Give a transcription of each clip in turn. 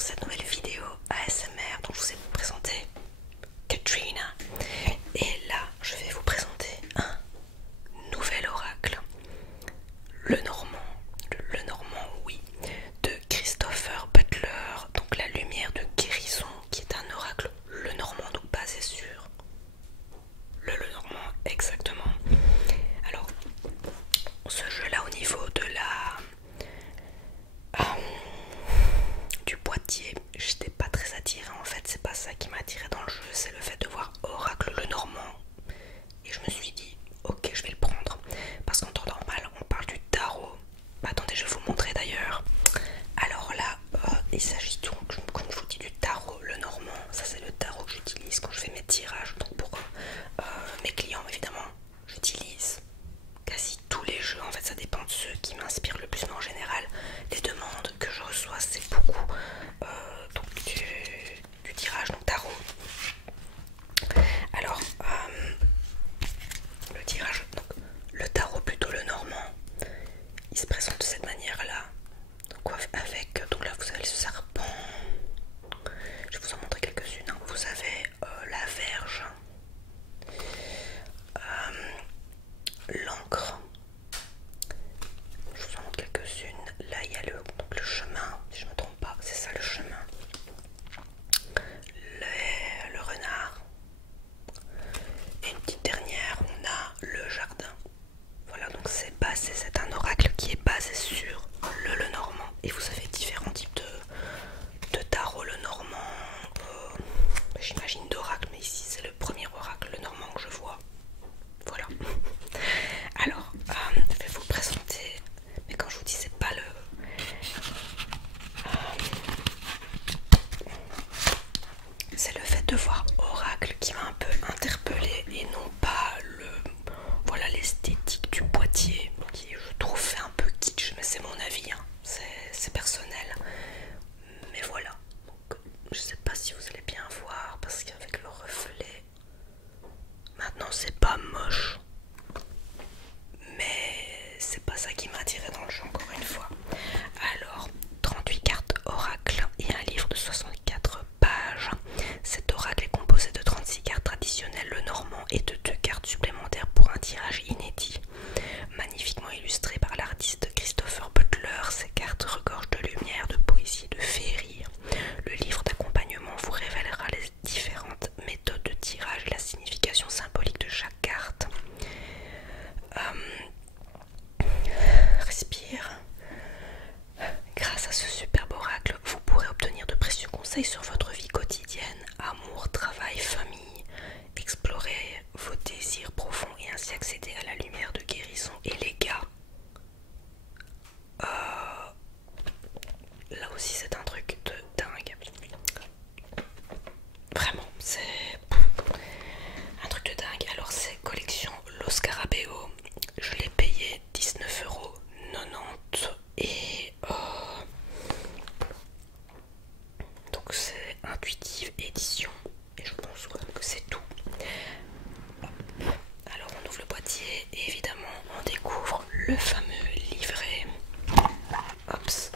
cette nouvelle vidéo ASMR dont je vous ai présenté Katrina. Et là, je vais vous présenter un nouvel oracle, le Normand, oui, de Christopher Butler, donc la lumière de guérison, qui est un oracle le Normand, donc basé sur le Normand exactement. Alors, ce jeu-là, au niveau de du boîtier, j'étais pas très attirée en fait, c'est pas ça qui m'a attirée dans le jeu, c'est le fait de voir Oracle le Normand. Et je me suis dit, ok, je vais le prendre. Parce qu'en temps normal, on parle du tarot. Bah, attendez, je vais vous montrer d'ailleurs. Alors là, il s'agit donc, comme je vous dis, du tarot le Normand. Ça, c'est le tarot que j'utilise quand je fais mes tirages. Donc, pour mes clients, évidemment, j'utilise quasi tous les jeux. En fait, ça dépend de ceux qui m'inspirent le plus, mais en général, les demandes que je reçois, c'est beaucoup donc du tirage, donc tarot. Alors, le tirage, donc le tarot plutôt le Normand, il se présente de cette manière-là. Donc avec, donc là vous avez le serpent. Je vais vous en montrer quelques-unes. Hein. Vous avez la verge, l'encre. Je vous en montre quelques-unes. Là il y a donc le chemin, si je ne me trompe pas, c'est ça le chemin. Le renard. Et une petite dernière, on a le jardin. Voilà, donc c'est un oracle qui est basé sur le Normand. Et vous avez différents types de tarot le Normand. J'imagine d'oracle, mais ici c'est le premier oracle le Normand que je vois. Voilà. Alors, je vais vous le présenter. Mais quand je vous dis, c'est pas le. C'est le fait de voir oracle qui m'a un peu interpellée et non pas voilà, l'esthétique du boîtier qui je trouve fait un peu kitsch, mais c'est mon avis, hein. C'est personnel. Mais voilà, donc, je sais pas si vous allez bien voir parce qu'avec le reflet, maintenant c'est pas moche, mais c'est pas ça qui m'a attiré dans le jeu encore une fois. Alors, 38 cartes oracle et un livre de 64 pages. Cet oracle est composé de 36 cartes traditionnelles le Normand et de 2 cartes supplémentaires pour un tirage inédit. Magnifiquement illustré par l'artiste Christopher Butler, ces cartes regorgent de lumière, de poésie et de féerie. Le livre d'accompagnement vous révélera les différentes méthodes de tirage et la signification symbolique de chaque carte. Respire. Grâce à ce superbe oracle, vous pourrez obtenir de précieux conseils sur votre vie quotidienne, amour, travail, famille, explorer vos désirs profonds et ainsi accéder à la lumière de guérison. Et les gars, là aussi c'est un truc de dingue. Vraiment, c'est un truc de dingue. Alors c'est collection Lo Scarabeo. Je l'ai payé 19,90 € et donc c'est Intuitive Édition et je pense que c'est tout. Alors on ouvre le boîtier et évidemment on découvre le fameux livret. Hops.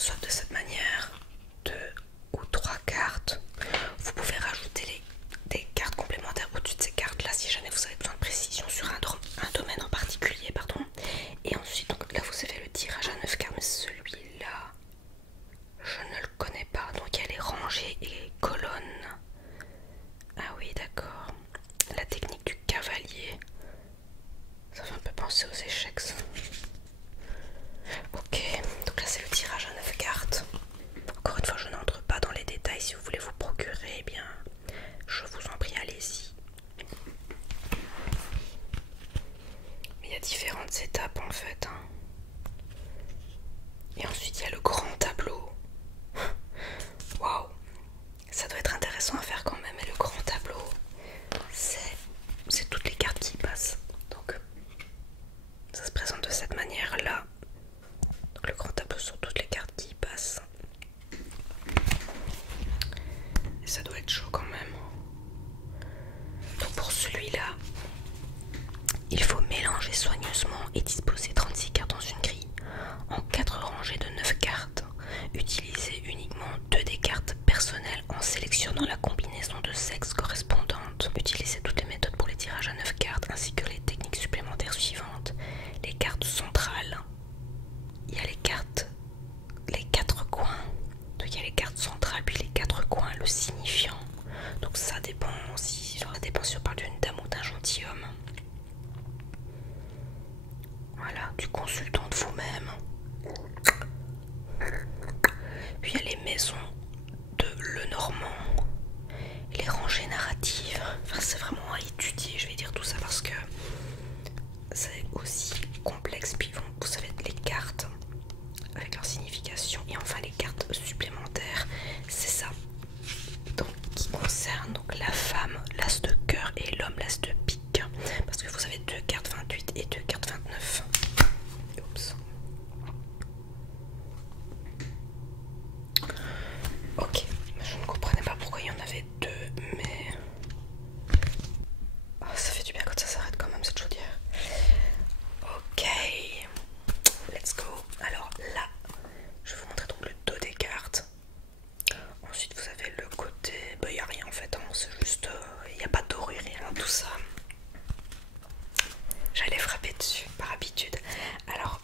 soit de cette manière, 2 ou 3 cartes. Vous pouvez rajouter des cartes complémentaires au-dessus de ces cartes là si jamais vous avez besoin de précision sur un domaine en particulier, pardon. Et ensuite, donc là vous avez le tirage à 9 cartes, mais celui-là je ne le connais pas. Donc il y a les rangées et les colonnes. Ah oui, d'accord. La technique du cavalier. Ça fait un peu penser aux échecs ça. Ok, donc là c'est le tirage à 9 cartes. Encore une fois, je n'entre pas dans les détails. Si vous voulez vous procurer, eh bien, je vous en prie, allez-y. Mais il y a différentes étapes en fait, hein. Et ensuite il y a le grand tableau. Waouh, ça doit être intéressant à faire quand même. Et le grand tableau, c'est toutes les cartes qui passent. Donc ça se présente de cette manière là. Donc le grand tableau sur toutes les cartes qui passent. Et ça doit être chaud quand même. Donc pour celui-là, il faut mélanger soigneusement et disposer 36 cartes dans une grille en 4 rangées de 9 cartes. Utilisez uniquement 2 des cartes personnelles en sélectionnant la combinaison de sexes correspondante. Utilisez toutes les méthodes pour les tirages à 9 cartes ainsi que les techniques supplémentaires suivantes. Les cartes centrales. Il y a les 4 coins. Donc il y a les cartes centrales puis les 4 coins, le signifiant. Donc ça dépend si on parle d'une dame ou d'un gentilhomme. Voilà, du consultant de vous-même. Puis il y a les maisons de Lenormand, les rangées narratives. Enfin, c'est vraiment à étudier, je vais dire tout ça parce que c'est aussi complexe. Puis vous savez, les cartes avec leur signification et enfin les cartes supplémentaires, c'est ça. Donc qui concerne donc la femme, l'as de cœur, et l'homme, l'as de pique. Parce que vous avez 2 cartes 28 et 2 cartes 29. Oups. Ok, je ne comprenais pas pourquoi il y en avait 2, mais oh, ça fait du bien quand ça s'arrête quand même cette chaudière. Ok, let's go. Alors là, je vais vous montrer donc le dos des cartes. Ensuite vous avez le côté, bah il n'y a rien en fait, hein. C'est juste, il n'y a pas de dorure, rien, tout ça. J'allais frapper dessus par habitude. Alors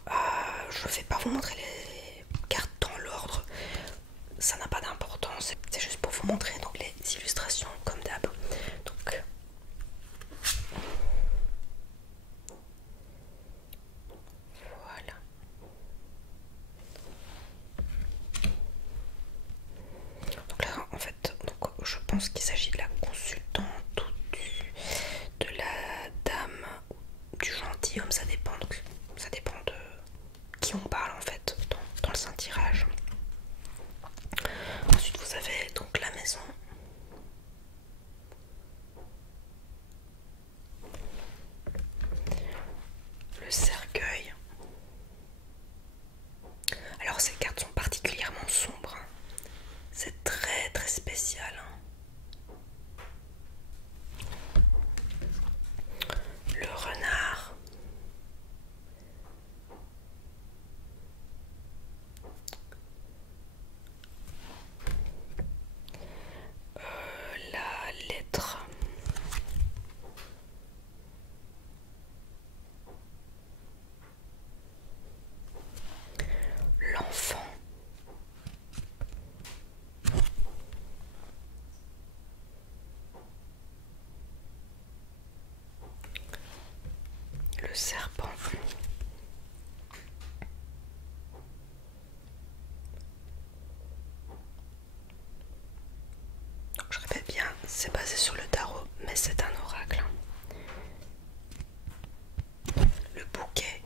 je ne vais pas vous montrer les cartes dans l'ordre, ça n'a pas d'importance, c'est juste pour vous montrer donc les illustrations comme d'hab. Donc voilà. Donc là en fait, donc, je pense qu'il s'agit de la consultante ou de la dame ou du gentilhomme, ça dépend. Donc ça dépend de qui on parle en fait dans le saint tirage. Ensuite vous avez donc la maison. Le cercueil. Alors ces cartes sont particulièrement sombres, hein. C'est très très spécial, hein. Le renard. La lettre. L'enfant. Le serpent. Je répète bien, c'est basé sur le tarot, mais c'est un oracle. Le bouquet.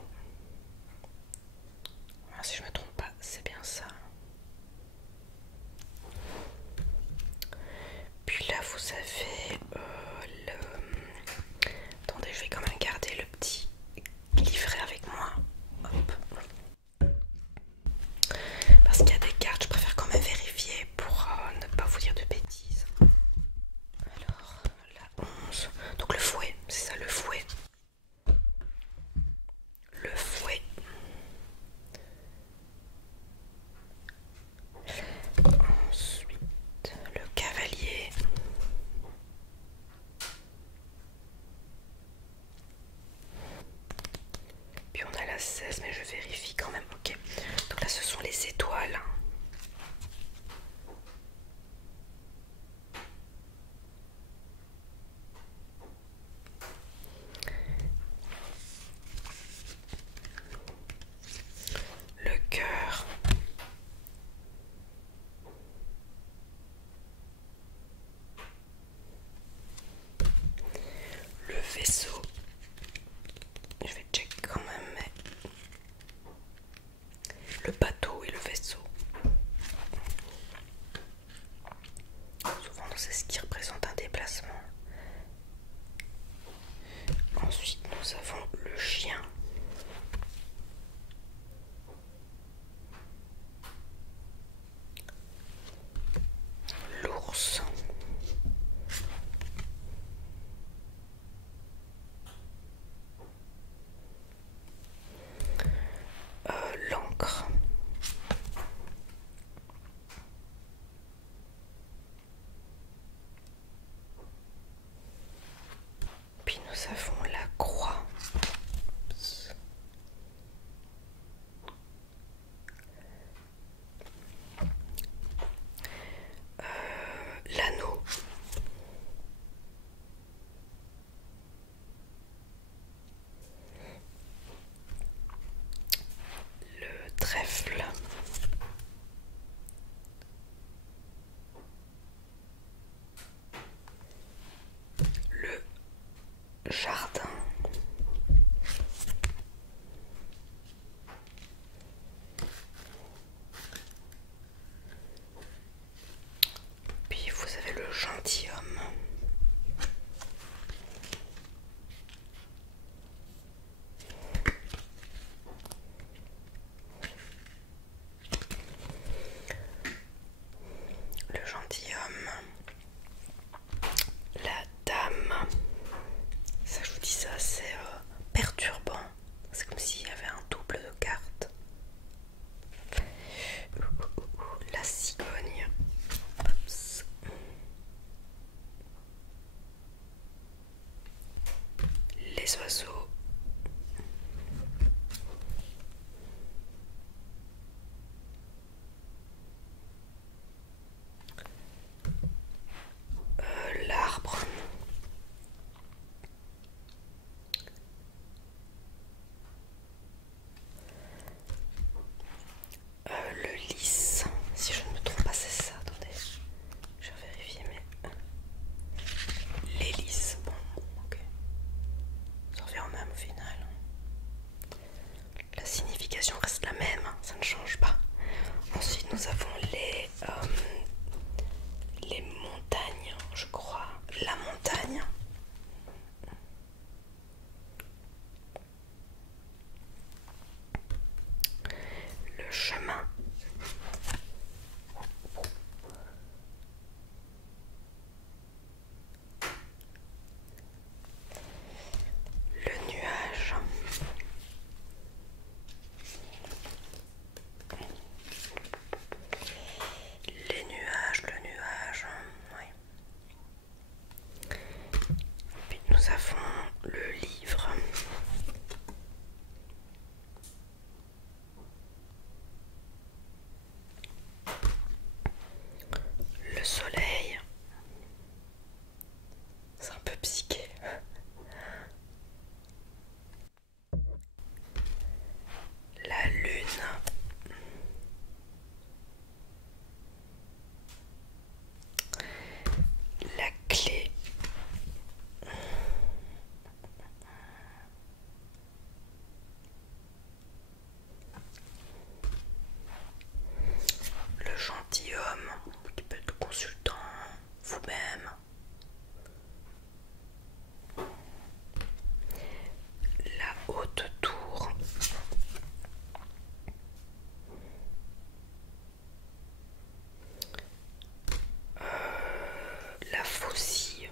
Alors, si je me trompe pas, c'est bien ça. Puis là, vous avez le... Attendez, je vais quand même garder le petit livret avec moi. Hop. Parce qu'il y a des cartes, je préfère quand même vérifier pour ne pas vous dire de bêtises. Alors, la 11. Donc le nous avons les montagnes, je crois, la montagne. Le chemin. Le nuage. Les nuages, le nuage, oui. Puis nous avons le livre. Le soleil. C'est un peu psyché. La lune. La clé. Le gentilhomme qui peut être consultant, vous-même. La haute tour. La faucille.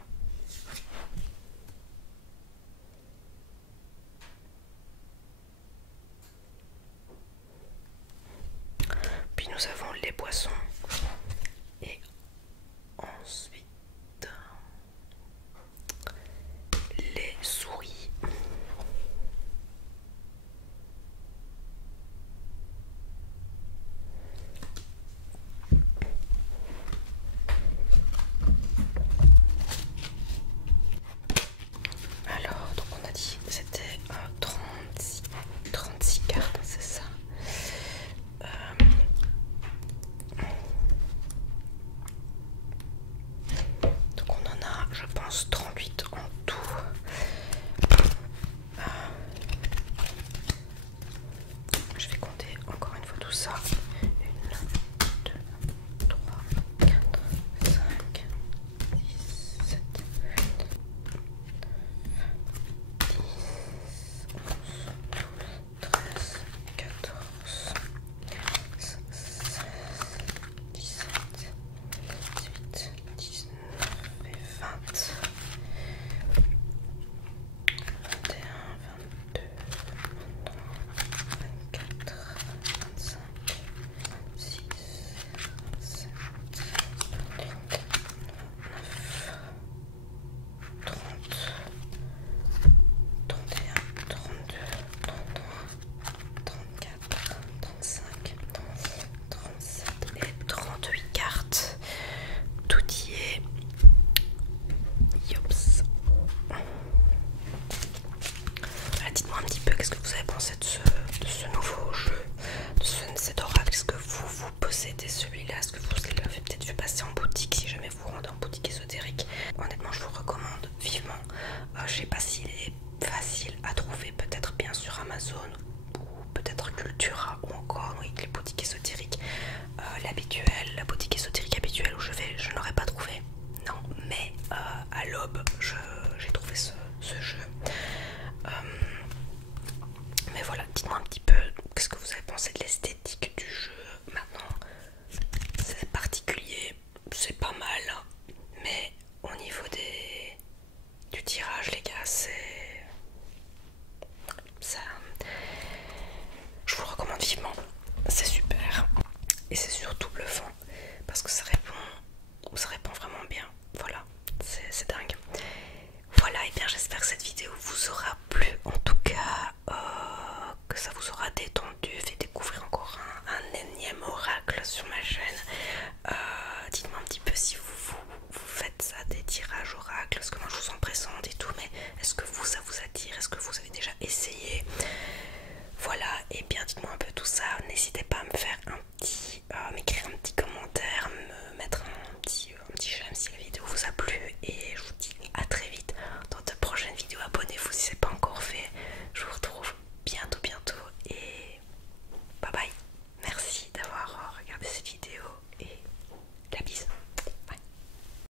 Puis nous avons les poissons. Et ensuite les souris. Alors, donc on a dit que c'était 36 cartes, c'est ça. Donc on en a, je pense, 38 en tout. Je vais compter encore une fois tout ça. 1, 2, 3, 4, 5, 6, 7, 8, 10, 11, 12, 13, 14, 16, 17, 18, 19 et 20. 21, 22, 23, 24, 25, 26, 27, 29, 30, 31, 32, 33, 34, 35, 37 et 38 cartes. Tout y est. Yops. Dites-moi un petit peu qu'est-ce que vous avez pensé de ce nouveau jeu, de cet oracle. Est-ce que vous possédez celui-là? Est-ce que vous l'avez peut-être vu passer en boutique si jamais vous rendez en boutique ésotérique? Honnêtement, je vous recommande vivement. Je sais pas s'il est facile à trouver, peut-être bien sur Amazon ou peut-être Cultura ou encore oui, les boutiques ésotériques la boutique ésotérique habituelle où je vais, je n'aurais pas trouvé. Non, mais à l'aube, j'ai trouvé ce jeu. Mais voilà, dites-moi un petit peu qu'est-ce que vous avez pensé de l'esthétique du jeu. Maintenant, c'est particulier, c'est pas mal, mais au niveau du tirage, les gars, c'est ça. Je vous le recommande vivement, c'est super et c'est surtout bluffant parce que ça répond vraiment bien. Voilà, c'est dingue. Voilà, et bien j'espère que cette vidéo vous aura plu. En tout cas, que ça vous aura détendu, fait découvrir encore un énième oracle sur ma chaîne.